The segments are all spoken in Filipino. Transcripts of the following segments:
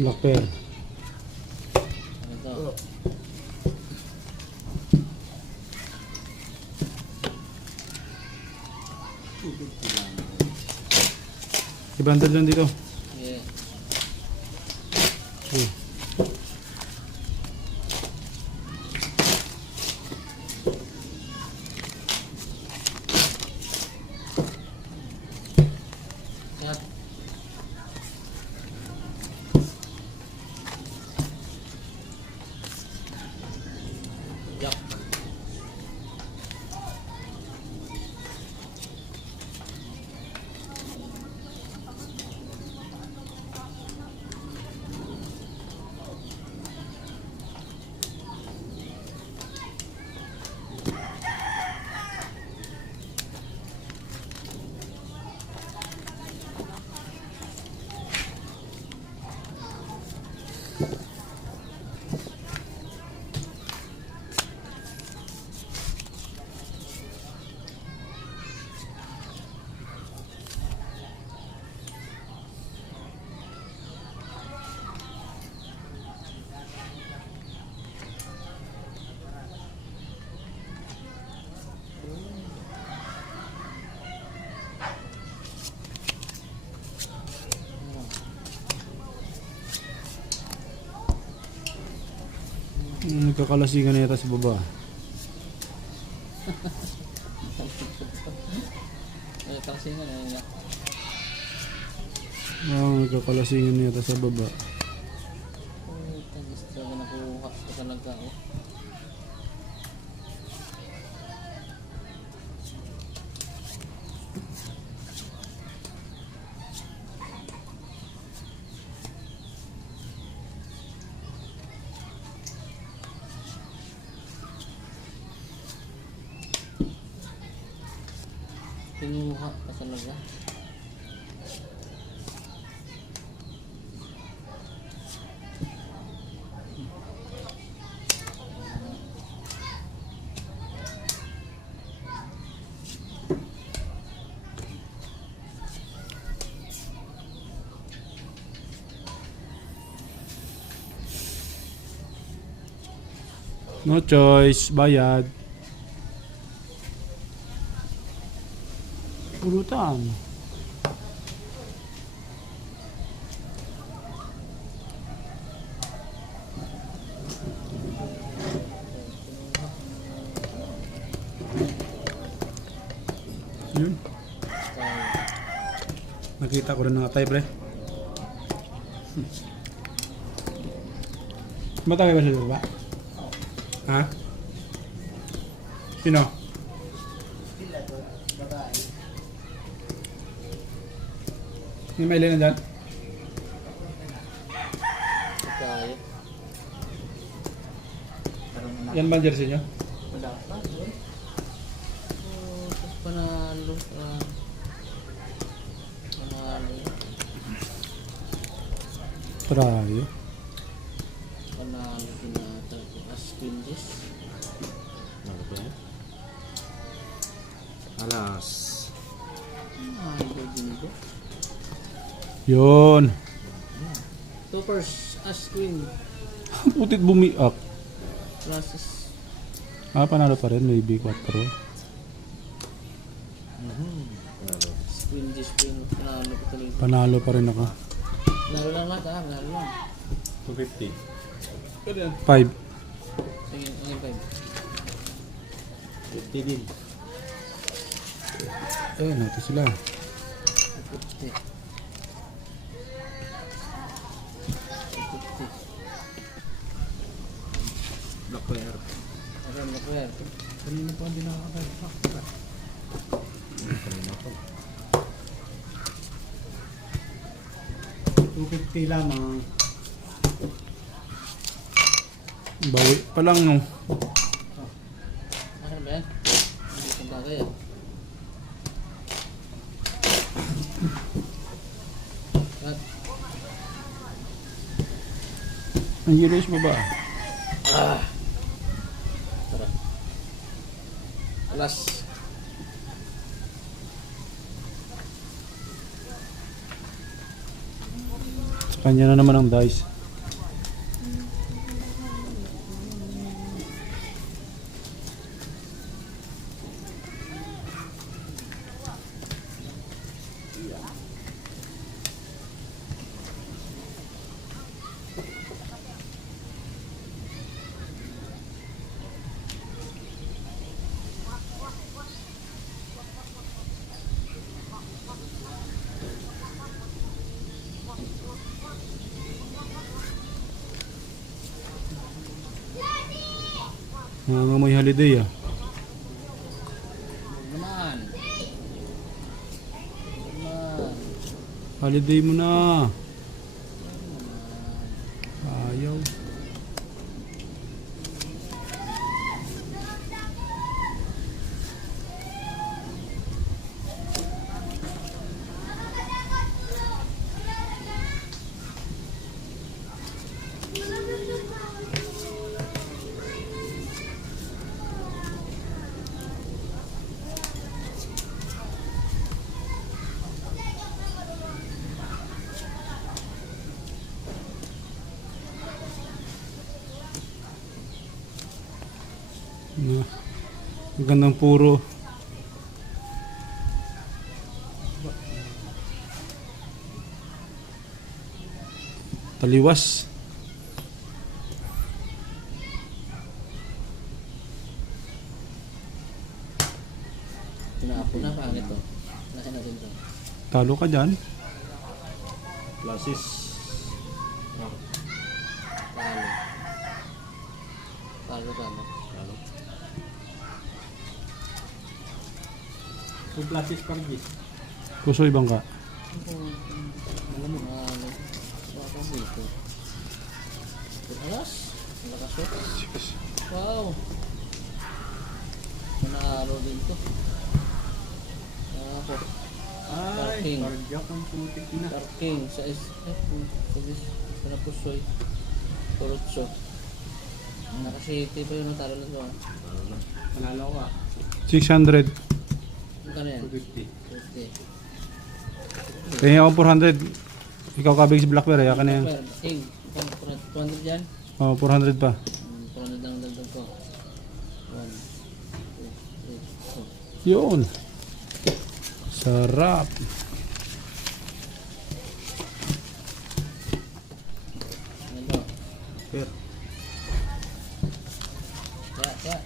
Black pair. Ano to? Ibandal lang dito. Yeah. Oh. Cut. Yak. Nagkakalasingan na yata sa baba. Kasi nga yak. Nagkakalasingan na yata sa baba. Gusto ko nakuha ko talaga oh. Kinuha ka talaga. No choice, bayad. Pulutan. Yun. Nakita ko rin ng atay, pre. Matangay ba siya ba? Ha? Sino? Hindi may ilan na dyan? Kaya. Yan ba ang jersey nyo? Wala pa. Tapos panalo. Panalo. Trayo. Panalo pinata. As Quindis. Ano ba yan? Alas. Ay, dito. Yun. Toppers. As Queen. Putit bumiak. Classes. Panalo pa rin. Maybe 4. Quindis. Panalo ko tuloy. Panalo pa rin ako. Panalo lang lahat ah. Panalo lang. 250. 5. Sige, okay, 50 din. Nato sila. 50. 50. Black player. Alam na po yan. Kanina pa hindi nakakabay. Kanina po. 250 lamang. Bawi pa lang no. Ano ba yan? Hindi ko bagay ah. What? Ang yellowish mo ba? Ah! Tara. Alas. Sa kanya na naman ang dice. Nangangamoy holiday ah. Huwag naman. Huwag naman. Holiday mo na. Huwag naman. Ayaw. Na. Ang gandang puro. Taliwas. Pinaapo na, pangit to. Nasa natin to. Talo ka dyan. Plasis. Talo. Talo, talo. Ano? Kung plasis pargis. Pusoy bangka. Alam mo, bakang dito. Alas, malakas to. Wow. Manalo din to. Ako. Parking. pargyak ang putik na. Parking sa SF. Sa napusoy. Turutso. Nakasiti pa yun, talo na to. Ano na? Panalo ka. 600. Magkano yan? 250. 50. Kaya ako 400. Ikaw kabig si Blackberry. Yaka na yan. Ing, 200 dyan? Oh, 400 pa. 400 lang dagdag ko. 1, 2, 3, 4. Yun. Sarap. Ano to? Per. Kaya.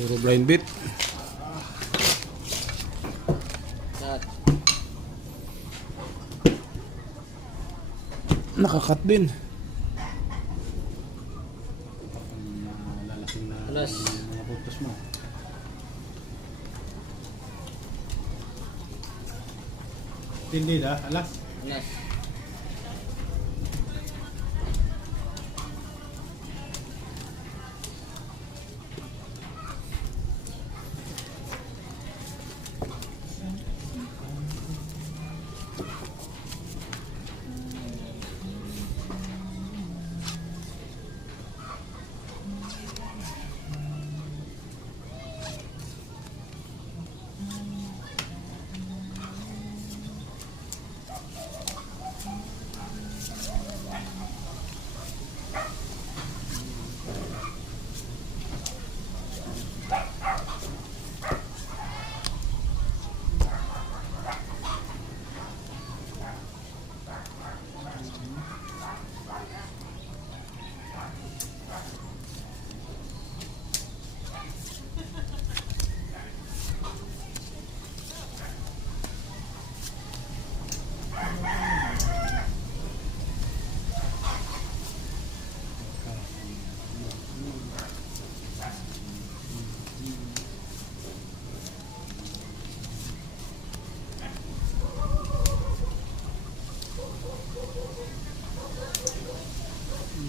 Puro blind bit. Cut. Nakakat din. Lalaking na Alas. mga putos mo. Hindi na. Alas. Alas.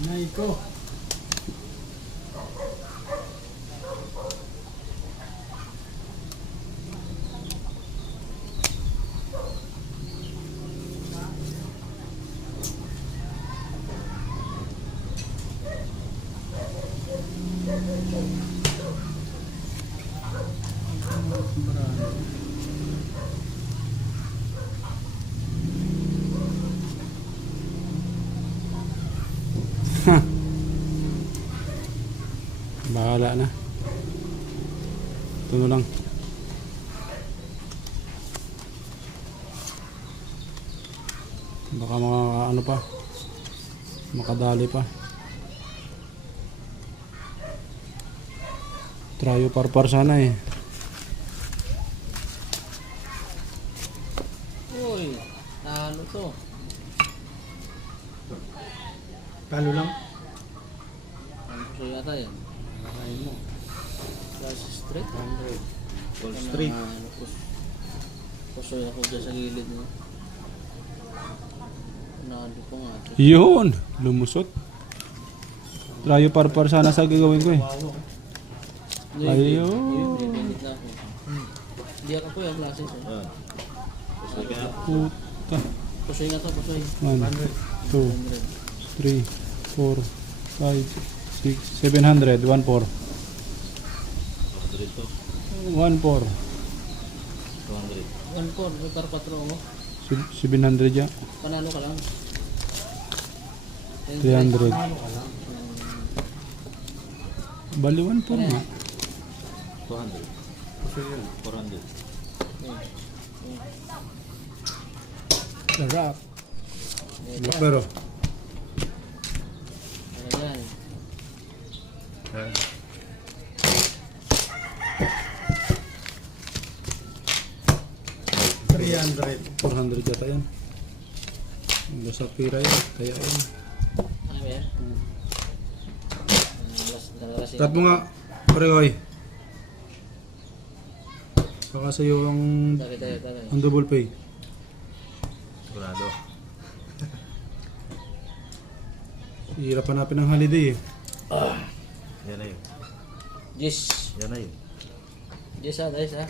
Naiko. Bahala na. Ito na lang. Baka mga ano pa. Makadali pa. Tryo parpar sana eh. Talo lang. Ang puso yata yan. Nakain mo. Plus straight. 100. Wall Street. Puso ako dyan sa gilid mo. Nalo ko nga. Yun! Lumusot. Trayo par sana sa gagawin ko eh. Ayun. Hindi na ako. Hindi ako po yung klase. Ah. Puso kaya. Puta. Pusoy nga to, pusoy. 1, 2, 3, 4, 5, 6, 700. 1, 4. 100 to. 1, 4. 200. 1 po, may par 4 mo. 700 ya. Panalo ka lang. 300. Bali 1, 4 nga. 200. Puso yun. 400. Sarap. Pero. Ano yan? Ayan. $300. 400 yata yan. Basta pira yan. Kaya yan. Ano ba yan? Dalawa Tat mo nga. Parehoy. Baka sa'yo ang double pay. Sigurado. Hirap hanapin ng holiday eh. Yan na yun. Yes. Yan na yun. Yes ah, guys ah.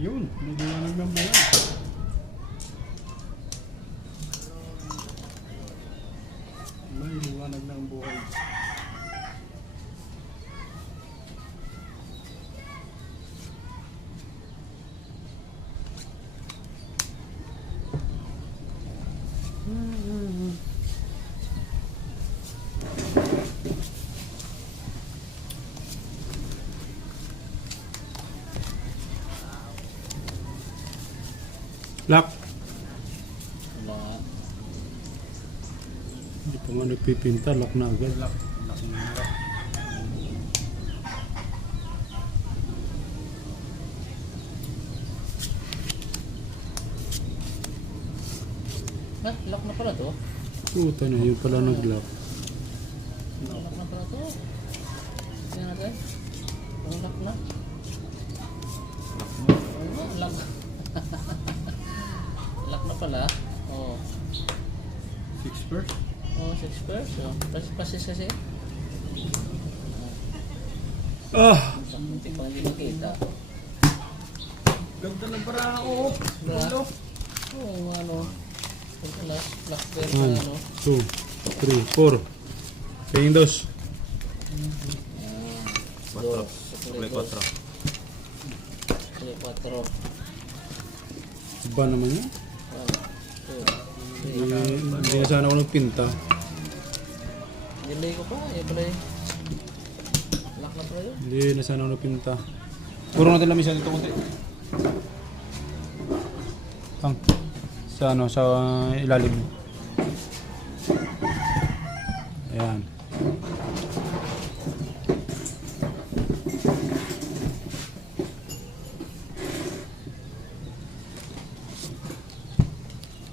Yun, nagliwanag ng buhay. May liwanag ng buhay. Lock. Wala. Hindi pa nga nagpipinta, lock na agad. Lock. Lock na pala to. Puta na, yun pala nag-lock. Lock na pala to. Tingnan natin. Ang lock na. Oo, lock. Lock na pala. Oo. 6 first. Oo, 6 pairs. Oh. Pasis kasi. Ah! Hindi pa hindi makita. Ganda ng para ako. Diba? Oo, ano. Ito last lock pair na 1, ano. 2, 3, 4. Paying dos. Quattro. Supply 4. Supply 4. Iba naman yun. 1, 2, 3. Hindi na sana ako nagpinta. Delay ko pa. Yan pala eh. Lock na pala yun. Hindi na sana ako nagpinta. Puro natin lamisan dito konti. Tang. Sa ano, sa ilalim. Ayan.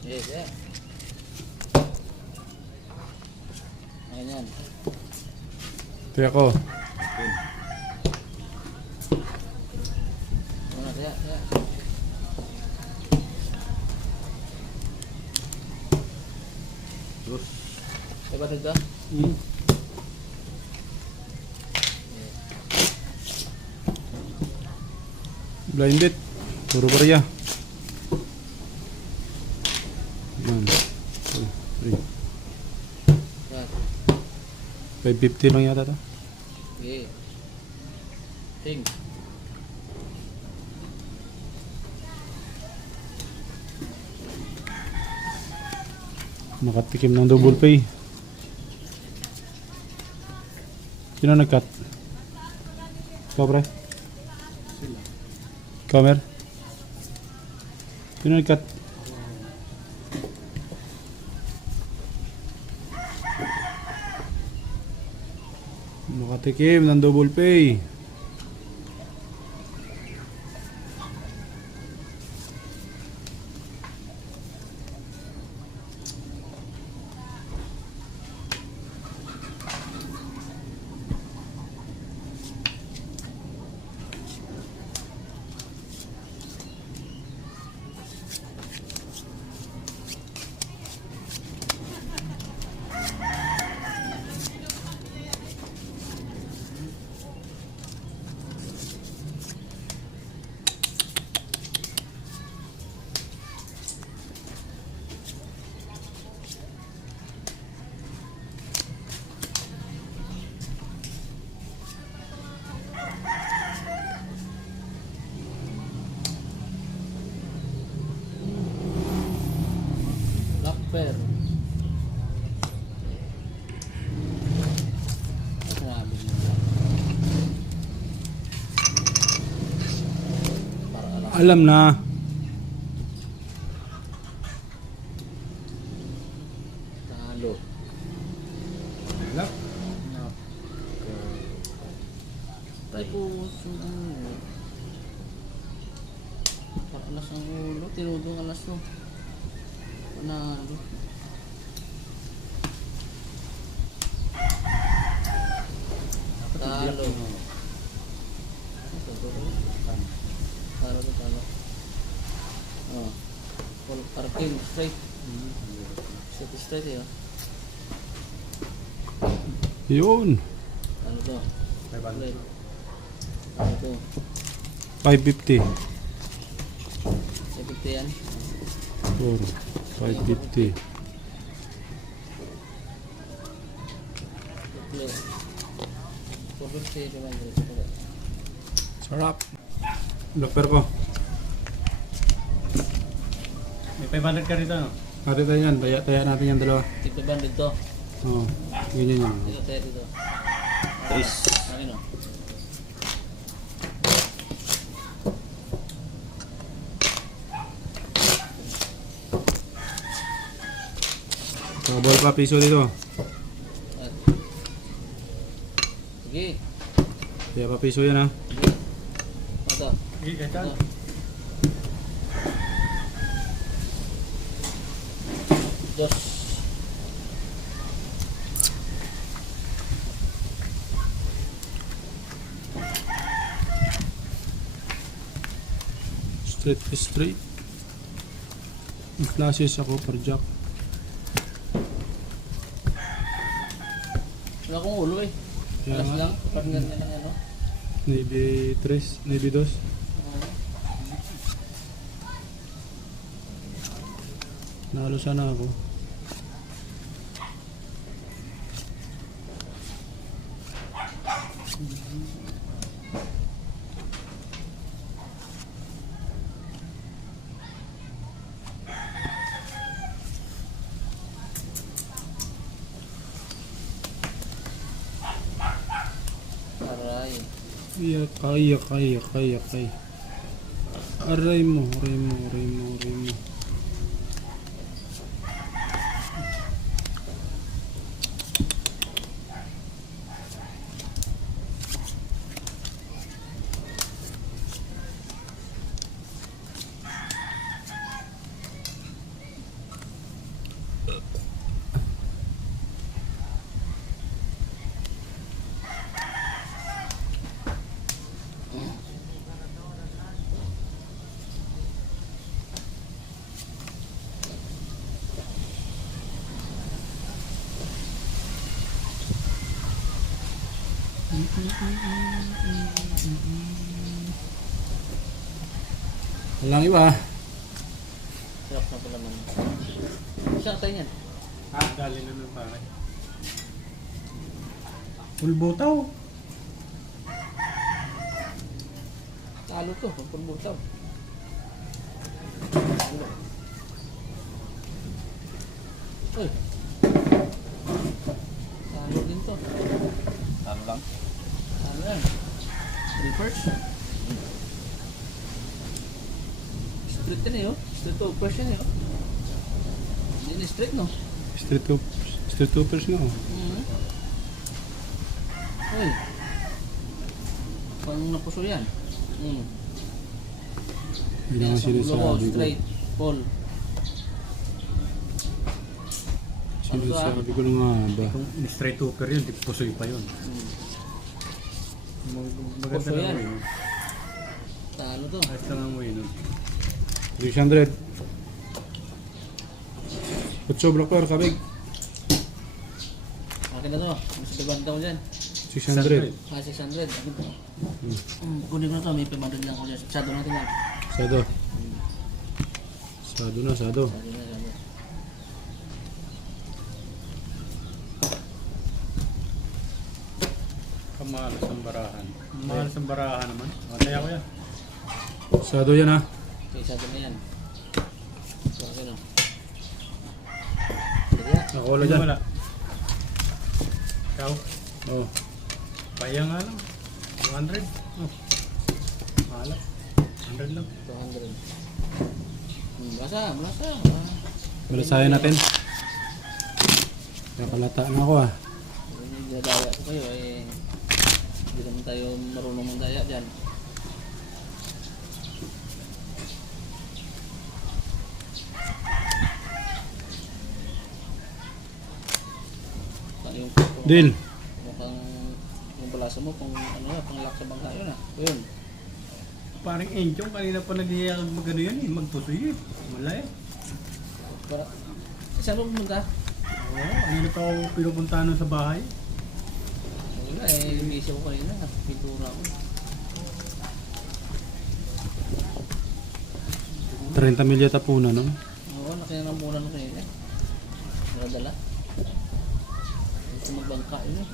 Yes, yeah. Ayan yan. Ito ako. Ano, kaya. Terus. Diba dito? Blinded. Puro barya. 1, 2, 3. Yan. 550 lang yata to. Okay. Ting. Nakatikim ng double pay. Sino nag-cut? Ikaw, pre? Ikaw, Mer? Sino nag-cut? Nakatikim ng double pay. Lakper. Grabe mo yan. Para alam. Alam na. Talo. Lock. Tay. Puso ang ulo. Paralas ang ulo. Tinudong alas mo. Panalo. Talo. Talo to talo. Oh. Full parking straight. Straight eh. Yun. Ano to? 500. Ano to? 550. 50 yan. 550. Play. 450 naman dito. Sarap. Loper ko. May 500 ka rito, no? Pati tayo yan. Taya natin yung dalawa. Tignan ba dito? Oo. Ganyan yan. Dito tayo dito. Tris. Akin o. Ball pa piso dito. Sige. Kaya pa piso yan ha. Sige. Ito. Sige, kaya Ito. Dos. Straight. May flashes ako per jack. Wala akong ulo eh. Kaya Alas nga, lang. Partner niya lang ano. Navy 3, Navy 2. Nalo sana ako. Aray. Kaya. Aray mo. Walang iba. Hirap na pala man. Saan tayo yan? Dali na ng pare. Full botaw. Talo to, pagpulbutaw. Talo. Uy. Talo din to. Talo lang. Talo yan. Reverse. Street yan eh, oh. Street to first yan eh, oh. Hindi na street, no? Street toppers nga oh. Uy. Parang napuso yan. Hindi naman sinasabi ko. Straight. Ball. Sinasabi ko na nga ba. Kung straight hooker yun, di pusoy pa yun. Maganda Puso yan. lang mo yun. Talo to. Ayos lang ang mo yun. 600. Otso blocker, kabig. Akin na to. Mas bibanta ko dyan. 600. 600. Kunin ko na to. May 500 lang ako dyan. Sado natin lang. Sado. Sado na, sado. Sado na, sado. Kamalas ang barahan. Kamalas ang barahan naman. Mataya ko yan. Sado yan ha. Okay, sado na yan. So, akin o. Sige ya. Ako wala dyan. Wala. Ikaw? Oh. Paya nga lang. 200. Oh. Mahalap. 100 lang. 200. Malasa, malasa. Balasayan natin. Nakalata na ako ah. Dadaya ko kayo eh. Hindi naman tayo marunong mandaya dyan. Yung Deal. mukhang yung balasa mo kung ano yan, pang lock sa bangka yun ah. Yun. Parang enchong kanina pa nag-iayag magano yan eh. Magpusoy eh. Wala eh. Para, saan mo pumunta? Oo. Kanina pa ako pinupuntahan nun sa bahay. Wala eh, busy ako kanina. Pintura ko. 30 milya tapuna no? Oo, nakinang muna nung kanina. Nakadala. Gusto magbangka yun eh.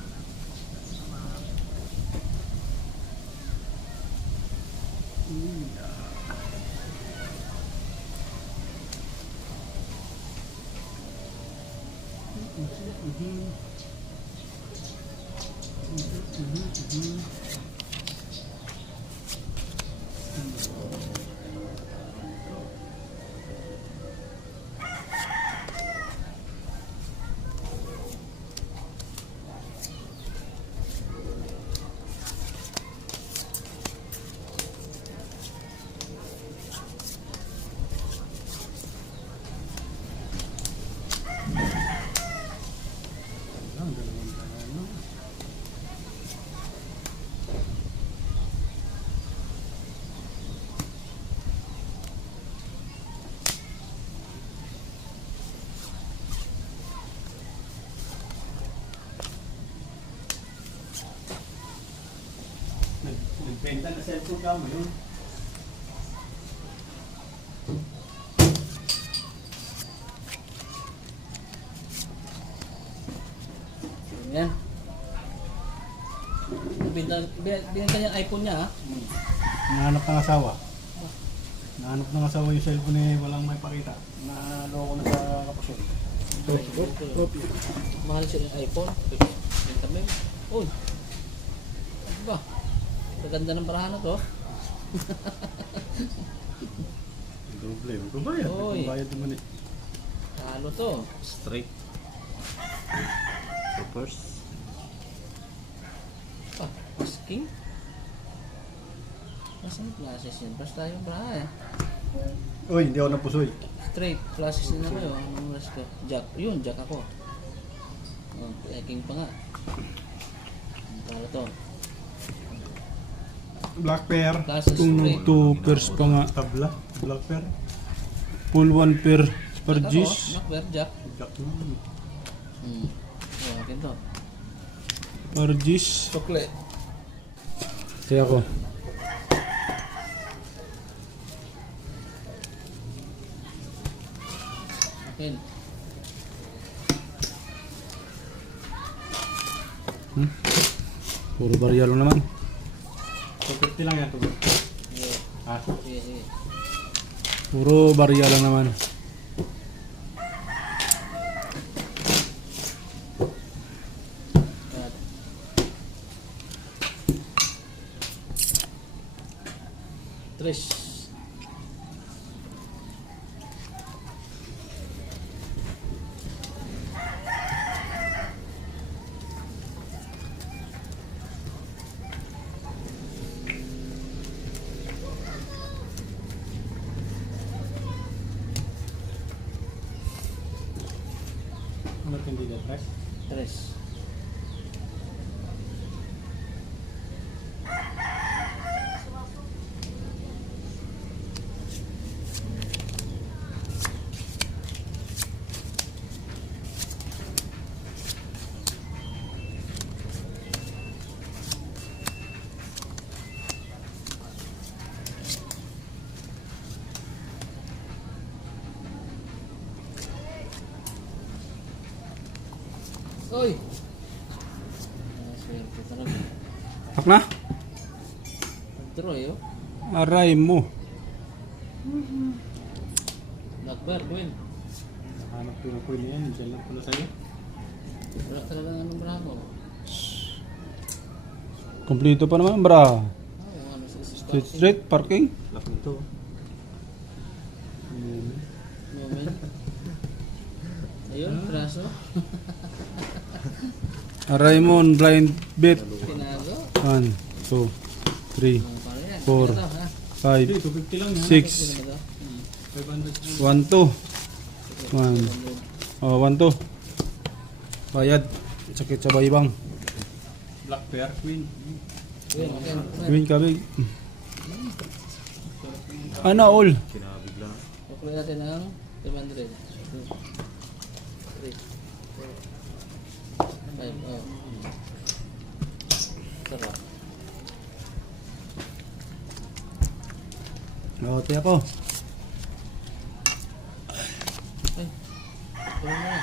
Ang dalawang ano. Nagbenta na cellphone ka mo yun. Yan. Binenta niya iPhone niya ha. Nahanap ng asawa. Nahanap ng asawa yung cellphone eh, walang may pakita. Naloko na sa kapasyon. Mahal siya yung iPhone. Binenta mo yun. Uy. Ano ba? Maganda ng parahan na to. Doble, magbabayad. Oy. Magbabayad naman eh. Talo to. Straight. Reverse. Ah, asking? Nasaan yung classes yun? Basta yung parahan eh. Uy, hindi ako napusoy. Straight, classes din ako yun. Anong oras ko? Jack. Yun, Jack ako. Oh, king pa nga. Talo to. Black pair. Classes Kung straight. 2 pairs pa nga. Tabla. Black pair. Full 1 pair per Jack G's. ako, Macbeth, Jack. Jack naman. Oh, akin to. Per G's. Chocolate. Kaya ako. Akin. Puro barya lang naman. 250 lang yan. Yeah. Ah, Sige, sige. Puro barya lang naman. At, Tres. ano hindi na press? Tres. Uy! Swerte talaga. Tak na? Nag-draw eh, oh. Aray mo. Nagbar, Gwen. Hanap ko yung coin yan, dyan lang pala sa'yo. Wala talaga ng anong bravo. Kompleto pa naman, bra. Yung ano sa Street street, parking. Lak nito. Moment. Ayun, braso. Aray mo, blind bit. Tinago. 1, 2, 3, Paano yan? Four. Ito, ha? 5, Hindi, 250 lang yan. 6, Sino ba ito? 500. 1, 2. 1. Oh, 1, 2. Bayad. Sakit sa baybang. Black Bear Queen. Gwen, okay. Gawin ka, big. Ano, all? Kukuha natin ng 500. 2, 3, 4, 5, oh. Sarap. Lote ako. Ay, kuha na